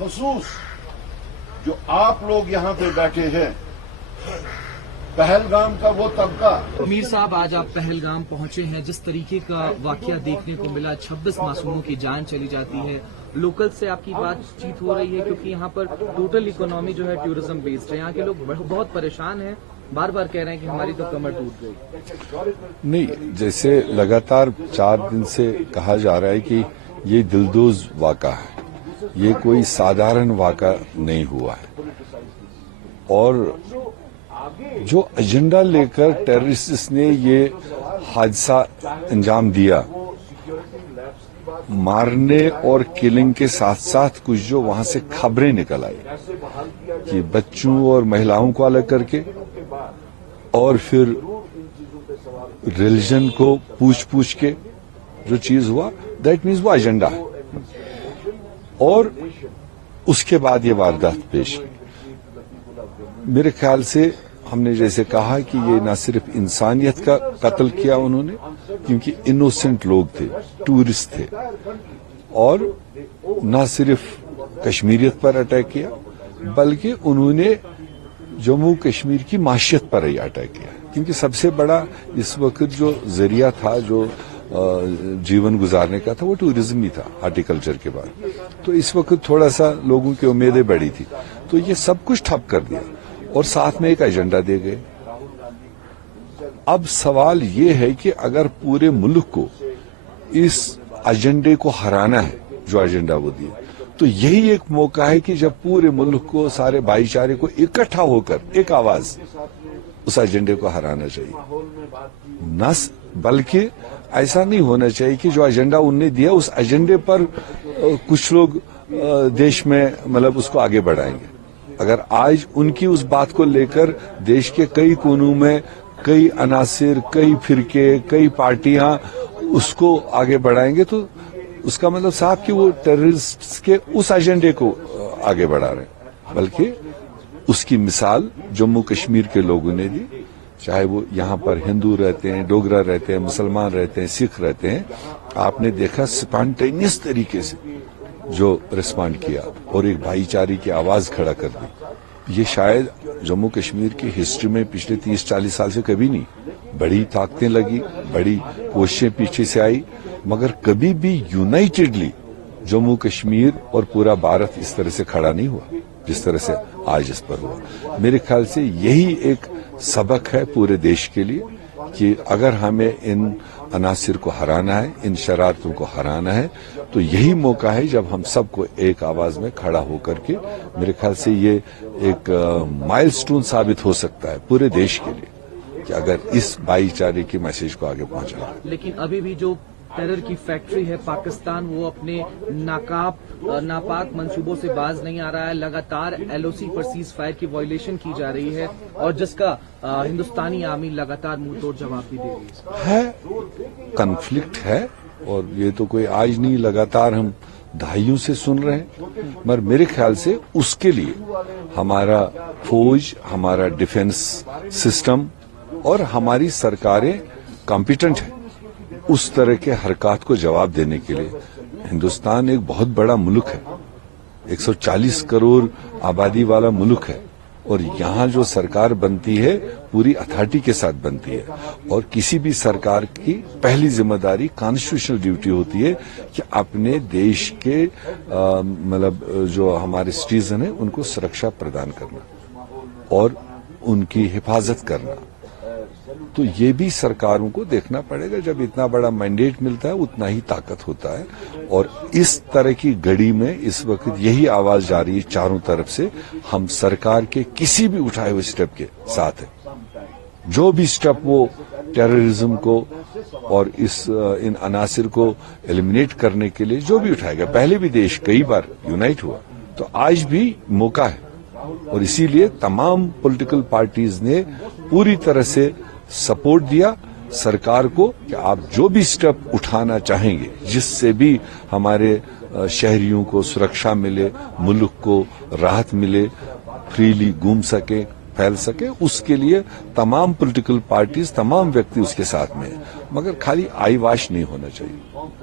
بالخصوص جو آپ لوگ یہاں پہ بیٹھے ہیں، پہلگام کا وہ طبقہ۔ امیر صاحب، آج آپ پہلگام پہنچے ہیں، جس طریقے کا واقعہ دیکھنے کو ملا، 26 معصوموں کی جان چلی جاتی ہے، لوکل سے آپ کی بات چیت ہو رہی ہے کیونکہ یہاں پر ٹوٹل اکانومی جو ہے ٹورزم بیسڈ ہے، یہاں کے لوگ بہت پریشان ہیں، بار بار کہہ رہے ہیں کہ ہماری تو کمر ٹوٹ گئی۔ نہیں، جیسے لگاتار 4 دن سے کہا جا رہا ہے کہ یہ دلدوز واقعہ ہے، یہ کوئی سادھارن واقعہ نہیں ہوا ہے، اور جو ایجنڈا لے کر ٹیررسٹ نے یہ حادثہ انجام دیا، مارنے اور کلنگ کے ساتھ ساتھ کچھ جو وہاں سے خبریں نکل آئی کہ بچوں اور مہیلاؤں کو الگ کر کے، اور پھر ریلیجن کو پوچھ کے جو چیز ہوا، دیٹ مینز وہ ایجنڈا ہے، اور اس کے بعد یہ واردات پیش کی۔ میرے خیال سے ہم نے جیسے کہا کہ یہ نہ صرف انسانیت کا قتل کیا انہوں نے، کیونکہ انوسنٹ لوگ تھے، ٹورسٹ تھے، اور نہ صرف کشمیریت پر اٹیک کیا بلکہ انہوں نے جموں کشمیر کی معیشت پر ہی اٹیک کیا، کیونکہ سب سے بڑا اس وقت جو ذریعہ تھا جو جیون گزارنے کا تھا وہ ٹوریزم ہی تھا، ہارٹیکلچر کے بعد۔ تو اس وقت تھوڑا سا لوگوں کی امیدیں بڑی تھی، تو یہ سب کچھ ٹھپ کر دیا اور ساتھ میں ایک ایجنڈا دے گئے۔ اب سوال یہ ہے کہ اگر پورے ملک کو اس ایجنڈے کو ہرانا ہے جو ایجنڈا وہ دیا، تو یہی ایک موقع ہے کہ جب پورے ملک کو، سارے بھائی چارے کو اکٹھا ہو کر ایک آواز اس ایجنڈے کو ہرانا چاہیے، بلکہ ایسا نہیں ہونا چاہیے کہ جو ایجنڈا انہوں نے دیا اس ایجنڈے پر کچھ لوگ دیش میں اس کو آگے بڑھائیں گے۔ اگر آج ان کی اس بات کو لے کر دیش کے کئی کونوں میں کئی عناصر، کئی فرقے، کئی پارٹیاں اس کو آگے بڑھائیں گے، تو اس کا مطلب صاحب کہ وہ ٹیررسٹ کے اس ایجنڈے کو آگے بڑھا رہے ہیں، بلکہ اس کی مثال جموں کشمیر کے لوگوں نے دی، چاہے وہ یہاں پر ہندو رہتے ہیں، ڈوگرا رہتے ہیں، مسلمان رہتے ہیں، سکھ رہتے ہیں۔ آپ نے دیکھا سپانٹینیس طریقے سے جو ریسپانڈ کیا اور ایک بھائی چارے کی آواز کھڑا کر دی۔ یہ شاید جموں کشمیر کی ہسٹری میں پچھلے 30-40 سال سے کبھی نہیں، بڑی طاقتیں لگی، بڑی کوششیں پیچھے سے آئی، مگر کبھی بھی یونائٹڈلی جموں کشمیر اور پورا بھارت اس طرح سے کھڑا نہیں ہوا جس طرح سے آج اس پر ہوا۔ میرے خیال سے یہی ایک سبق ہے پورے دیش کے لیے کہ اگر ہمیں ان عناصر کو ہرانا ہے، ان شرارتوں کو ہرانا ہے، تو یہی موقع ہے جب ہم سب کو ایک آواز میں کھڑا ہو کر کے، میرے خیال سے یہ ایک مائل سٹون ثابت ہو سکتا ہے پورے دیش کے لیے کہ اگر اس بھائی چارے کی میسج کو آگے پہنچانا۔ لیکن ابھی بھی جو ٹیرر کی فیکٹری ہے پاکستان، وہ اپنے ناپاک منصوبوں سے باز نہیں آ رہا ہے، لگاتار LOC پر سیز فائر کی وائلیشن کی جا رہی ہے، اور جس کا ہندوستانی آرمی لگاتار منہ توڑ جواب بھی دے رہی ہے۔ کنفلکٹ ہے، اور یہ تو کوئی آج نہیں، لگاتار ہم دہائیوں سے سن رہے ہیں، مگر میرے خیال سے اس کے لیے ہمارا فوج، ہمارا ڈیفنس سسٹم اور ہماری سرکاریں کمپیٹنٹ ہیں اس طرح کے حرکات کو جواب دینے کے لیے۔ ہندوستان ایک بہت بڑا ملک ہے، 140 کروڑ آبادی والا ملک ہے، اور یہاں جو سرکار بنتی ہے پوری اتھارٹی کے ساتھ بنتی ہے، اور کسی بھی سرکار کی پہلی ذمہ داری کانسٹیٹیوشنل ڈیوٹی ہوتی ہے کہ اپنے دیش کے جو ہمارے سٹیزن ہیں ان کو سرکشا پردان کرنا اور ان کی حفاظت کرنا۔ تو یہ بھی سرکاروں کو دیکھنا پڑے گا، جب اتنا بڑا مینڈیٹ ملتا ہے اتنا ہی طاقت ہوتا ہے، اور اس طرح کی گھڑی میں اس وقت یہی آواز جاری ہے چاروں طرف سے، ہم سرکار کے کسی بھی اٹھائے ہوئے سٹیپ کے ساتھ ہیں، جو بھی سٹیپ وہ ٹیررزم کو اور ان عناصر کو ایلیمینیٹ کرنے کے لیے جو بھی اٹھائے گا۔ پہلے بھی دیش کئی بار یونائٹ ہوا، تو آج بھی موقع ہے، اور اسی لیے تمام پولیٹیکل پارٹیز نے پوری طرح سے سپورٹ دیا سرکار کو کہ آپ جو بھی سٹیپ اٹھانا چاہیں گے جس سے بھی ہمارے شہریوں کو سرکشا ملے، ملک کو راحت ملے، فریلی گھوم سکے، پھیل سکے، اس کے لیے تمام پولیٹیکل پارٹیز، تمام ویکتی اس کے ساتھ میں ہیں، مگر خالی آئی واش نہیں ہونا چاہیے۔